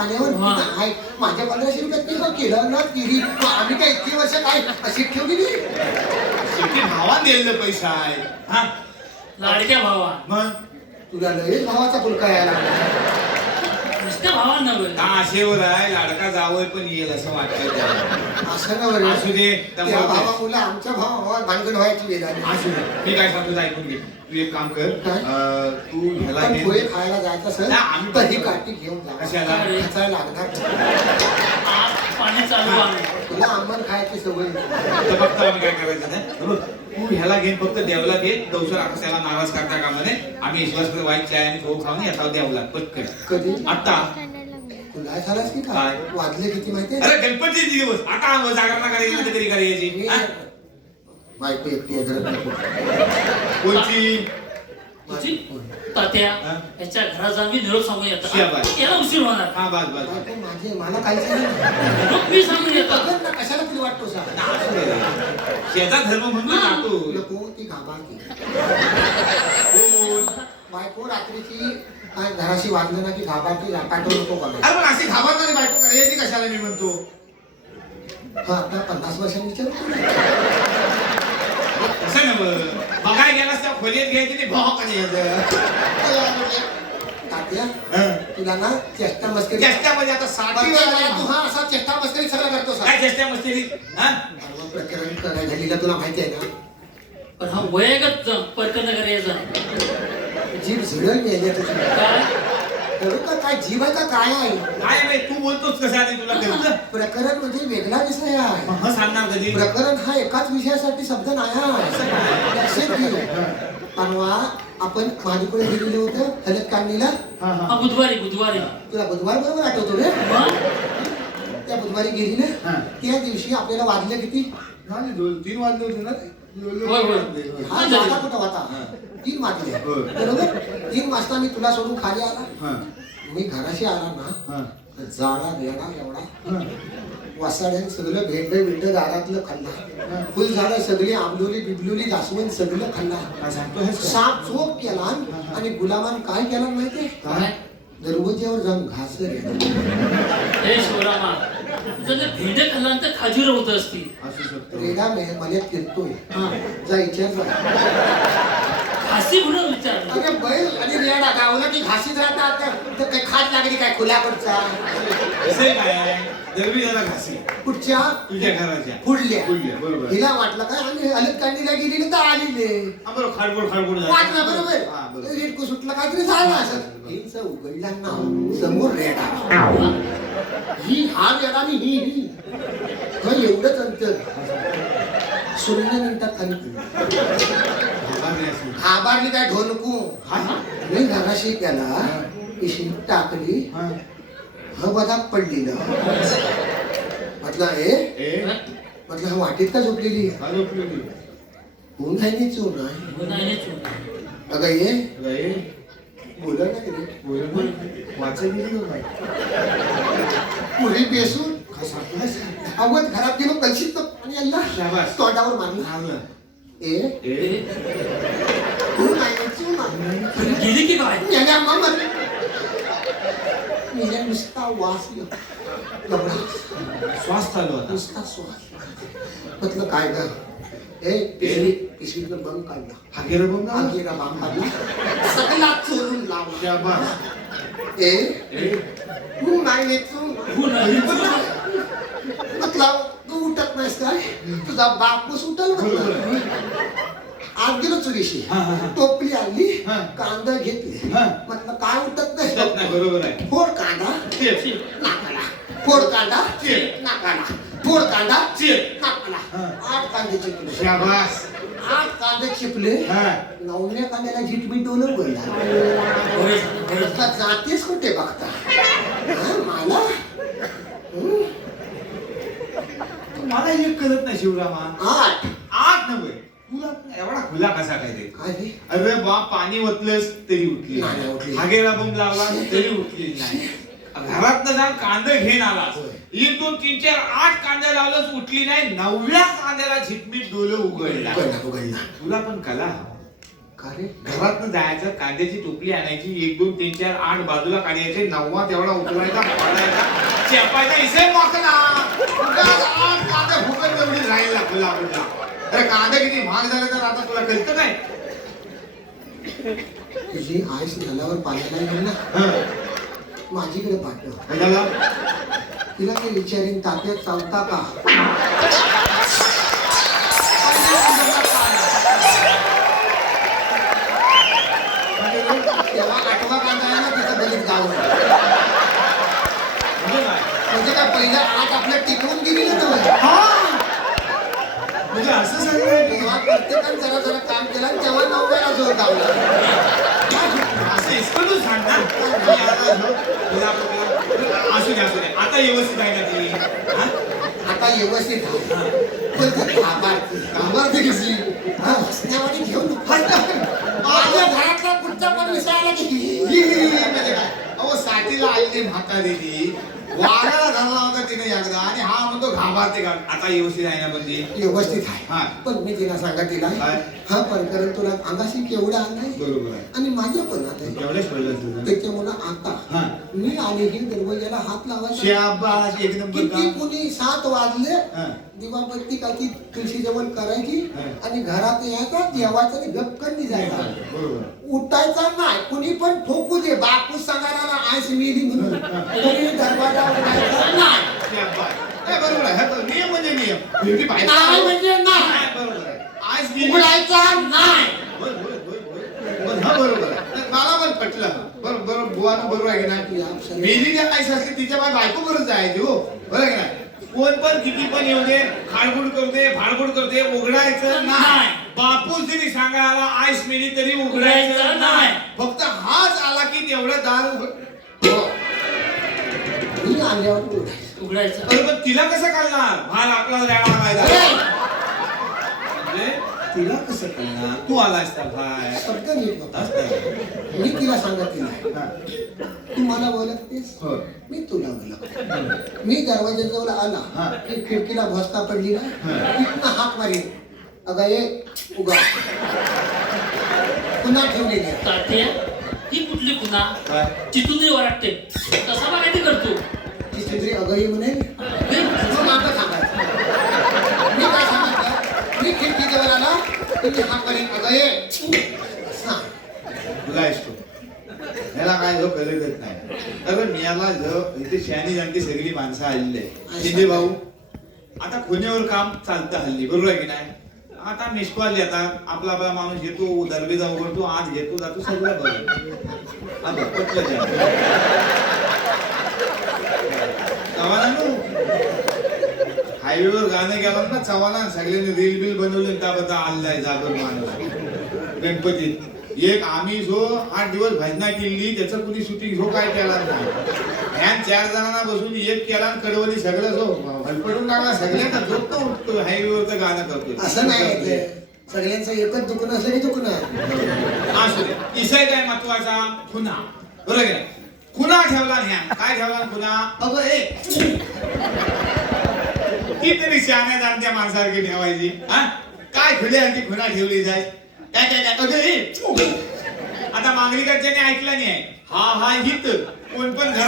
पाण्यावर. आहे. माझ्या पंधराशे रुपयात केलं ना केली मग आम्ही काय इतकी वर्ष काय अशी ठेवलेली शेवटी भावान दिलेलं पैसा आहे. हा. लाडक्या भावा. मग? तुला लयच भावाचा पुलका यायला लागला. हा आहे लाडका जावं पण येईल असं वाटतंय त्याला. असं ना बरं असू दे त्या त्यामुळे भावा मुलं आमच्या भावा भानगड व्हायची वेळ आली. असू दे मी काय सांगतो ते ऐकून घे तू एक काम कर काय? अं, तू ह्याला पण घे. पोहे खायला जायचं असेल ना, आम्ही तर ही काठी घेऊन जा कशाला? खायला लागणार पाणी चालू तुला आंबट खायची सवय. तर फक्त आम्ही काय करायचं नाही बरोबर तू ह्याला घेऊन फक्त देवला घे. दौसर त्याला नाराज करता कामा नये. आम्ही विश्वास वाईट चाय आणि गहू खाऊन येतो देवला पटकन. कधी? आता. तुला झालास की? काय? वाजले किती माहितीये? अरे गणपतीचे दिवस. आता आम्ही जागरणा करायची तर कधी करायची? बायको एकटी. कोणची? तुझी तात्या हा? याच्या घरात जाऊन मी निरोप सांगून शाबास. येतो याला उशीर होणार. हा बस बस बायको माझे मला काहीच नाही मी सांगून येतो बघ ना, कशाला तुला वाटतो सांग शेजा धर्म म्हणून जातो. नको ती घाबरते. बायको रात्रीची काय घराशी वाजलं ना की घाबरते पाठवू नको का अरे पण अशी घाबरणारी बायको करायची कशाला मी म्हणतो? हा आता पन्नास वर्षांनी विचार. कसं नव? बघाय गेलास त्या खोलीत घ्यायची नाही भाव का तात्या तुला ना चेष्टा मस्करी. चेष्टामध्ये आता साठी तू हा असा चेष्टा मस्करी सगळं करतो काय चेष्टा मस्ती हा? परवा प्रकरण करायला झालेलं तुला माहिती आहे ना? पण हा वयागत परकन करायचा जीभ झिडल तुझी. काय? खरं का काय? जीभ आहे का काय आहे? काय बाई तू बोलतोच कसं तुला कळतं प्रकरण म्हणजे वेगळा विषय आहे. मग सांगणार कधी? प्रकरण हा एकाच विषयासाठी शब्द नाही आहे. लक्षात घे परवा आपण महादीपुढे गेलेलो होतो हलत काढणीला. हा बुधवारी बुधवारी. तुला बुधवार बरोबर आठवतो रे? त्या बुधवारी गेली ना. त्या दिवशी आपल्याला वाजले किती? दोन तीन वाजले होते ना होय, होय. हा जागा कुठं होता? तीन वाजले. बरोबर? तीन वाजता मी तुला सोडून खाली आला. हा. मी घराशी आला ना हा. तर जाडा वेडा एवढा. हा. वासाड्यान सगळं भेंड भेंड दारातलं खाल्ला. फुल झालं सगळी आंबलोली बिबलोली जास्वंद सगळं खाल्ला. काय सांगतो हेच का? साप चोप केला. आणि गुलामान काय केला माहितीये काय? दरवाज्यावर जाऊन घास गेला हे शिवरामा जर भेंडे खाल्ल्यानंतर खाजूर होत असती. असू शकतो. रेडा मे- मल्यात फिरतोय. हा. जा विचार जा. खासी म्हणून विचार अरे बैल आणि रेडा गावला की घासीत राहतात. तर- तर काय खात लागली काय खुल्याकडचा? काय? दरवी झाला घासी. कुठच्या तुझ्या घराच्या. फुडल्या फुडल्या, बरोबर. हिला वाटलं काय आम्ही हलत काढणीला गेली तर आलेले हा बरोबर खाडबोड खाडबोड झालं. वाटलं हा, बरोबर. बरोबर. रेडको सुटला काहीतरी झालं असं. हिचं उघडला ना समोर रेडा. ही हा रेडा आणि ही ही. हं, एवढंच अंतर. शून्य मिनिटात खाली पडली. आबारली काय ढोलकू हा? मी घराशी त्याला पिशवी टाकली. हा. पडली ना म्हटलं ए? ए, म्हटलं हा वाटेत का झोपलेली? हा झोपली होती. ऊन आहे नी चून अगं ये. बोल काय? पुढे बेसून? अवध घरात गेलो कलशीत आणि अल्ला शाबास. तोंडावर मारला. ए? नी गेली की काय मेल्या नुसता वास श्वास चालू होता नुसता श्वास म्हटलं काय ग ए पिशवी काढला हा गेला बघ ना. आगीला बाम काढला सगळा चोरून लावला. ए ए, तू नाही तू. म्हटलं तू उठत नाहीस काय तुझा बापूस उठल बरोबर आज गेलो चुरीशी हा, हा, हा. टोपली आणली हा. कांदा घेतले. हा. म्हटलं काय उठत नाही? नाही, बरोबर आहे. फोड कांदा चिर, नाकाला. फोड कांदा चिर. नाकाला. फोड कांदा चिर. नाकाला. हा. आठ कांदे चिपले. शाबास. आठ कांदे चिपले. हा. नवव्या कांद्याला झिटमीट डोलं बोलला. आता जातेस कुठे बघता? हा, मला? हं? मला एक कळत नाही शिवरामा. आठ. एवढा खुला कसा काय ते काय रे? अरे बा पाणी ओतलंस तरी उठली नाही, नाही. उठली. हागेला बंब लावला तरी उठली नाही. घरात जाऊन कांदा घेऊन आलास एक दोन तीन चार आठ कांद्या लावलंच उठली नाही. नवव्या कांद्याला झिटमीट डोलं उघडला. उघडला उघडला. तुला पण कला? का का रे? घरातनं जायचं कांद्याची टोपली आणायची एक दोन तीन चार आठ बाजूला काढायचे नववा तेवढा पाडायचा चेपायचा इसे उगाच आठ कांदा फुकट एवढी राहील अरे कांदा किती महाग झाले तर आता तुला कळतं काय तुझी आईस झाल्यावर पाण्याला येईल ना हं. माझीकडे पाठव? तिला ते विचारीन तात्यात चालता का तेव्हा आठवा कांदा आहे ना तिथं दलित गाव आहे. म्हणजे काय? म्हणजे काय पहिलं आठ आपल्या टिकवून गेली ना तर म्हणजे असं सांगणार प्रत्येकाने जरा जरा काम केलं आणि तेव्हा नवव्याला जोर लावला असं इस्कटून सांग ना. मी आता जो- तुला- असू दे असू दे आता व्यवस्थित आहे ना ती? हा? आता व्यवस्थित. पण ते कामारती कामारती कशी हा, हसण्यावाणी घेऊन माझ्या घरातला कुठचा पण विसरायला ही- गेली ही- ही म्हणजे काय? अहो साठीला आलेली म्हातारी धरला होता तिने एकदा आणि हा घाबरते का आता व्यवस्थित आहे ना पण ती व्यवस्थित हा. आहे पण मी तिला सांगा तिला काय? हा प्रकरण तुला अंगाशी केवढा आणलाय बरोबर आहे. आणि माझ्या पण आता एवढंच पडलं तुझं. त्याच्यामुळे हा. आता मी आले की दरवाजाला हात लावायचा. शाबास एक नंबर किती काम कुणी सात वाजले हा. दिवाबत्ती का ती तुळशी जवळ करायची हा. आणि घरात यायचा देवाचा आणि गपकन जायचा. बरोबर. उठायचा नाही. कुणी पण ठोकू दे. बापू सांगायला आयस मिली म्हणून. दरवाजा उघडायचा नाही. शाबास. नाही, बरोबर आहे? हा, नियम म्हणजे नियम. शेवटी बायका- नाही म्हणजे नाही. बरोबर आहे? आज उघडायचा नाही. होय, होय, होय, होय. पण हा बरोबर आहे. मला पण पटलं. बरोबर बरोबर बुवानं बरोबर आहे की नाही? आईस असली तिच्या बाय बायको बरोबर जायची हो. बरं आहे की नाही? कोण पण किती पण येऊ दे खाडबुड करते फाडबुड करते उघडायचं नाही. बापूस जरी सांगायला आईस मेली तरी उघडायचं नाही. फक्त हाच आला की तेवढं दार उघड हो. उघडायचं. उघडायचं अरे पण तिला कसं कळणार? भार आपला म्हणजे तिला कसं कळणार? तू आलायस का भाय शब्द नीट होता. मी तिला सांगत नाही. हा. तू मला बोलतेस हो. मी तुला बोलत मी दरवाजाजवळ आला. हा. की खिडकीला भोसका पडली ना हा. तिथनं हाक मारी अगं ये उगा. पुन्हा ठेवलेली आहे. तात्या ही कुठली पुन्हा? काय? तिथून तरी वाटते तसा बघायचं करतो अगं म्हणेल हे, मग मागं सांगायचं. मी काय मी खिडकीजवळ आला अगं सांग तुला असतो याला काय जो नाही. कारण मी याला जो इथे शहाणी जाणती सगळी माणसं आलेली आहे शिंदे भाऊ आता खुन्यावर काम चालतं हल्ली. बरोबर आहे की नाही? आता मिसकॉल येतात. आपला आपला माणूस घेतो दरवेजा उघडतो आज घेतो जातो सगळं बघ. आता पटलं चव्हाणांनो, हायवेवर गाणं गेलं ना चव्हाणा सगळ्यांनी रील बिल बनवले त्याबद्दल आणलाय जागर माणूस. गणपतीत. एक आम्ही जो आठ दिवस भजना केली त्याचं कुणी शूटिंग हो काय केला नाही. ह्या चार जणांना बसून एक केला कडवली सगळं जो हलपडून टाकला सगळ्यांना झोपतो उठतो हायवेवरचं गाणं करतो असं नाही ते. सगळ्यांचं एकच दुखणं असं नाही दुखणं असू दे. इसाय काय महत्त्वाचा? खुना बरोबर आहे खुना ठेवला ह्या काय ठेवला खुना अगं ए. कितीतरी शहाण्या जाणत्या माणसारखी ठेवायची हा? काय खुले आणखी खुना ठेवली जाय? काय काय आता मागणीकडच्याने ऐकलं नाही हा हा हित. कोण पण घर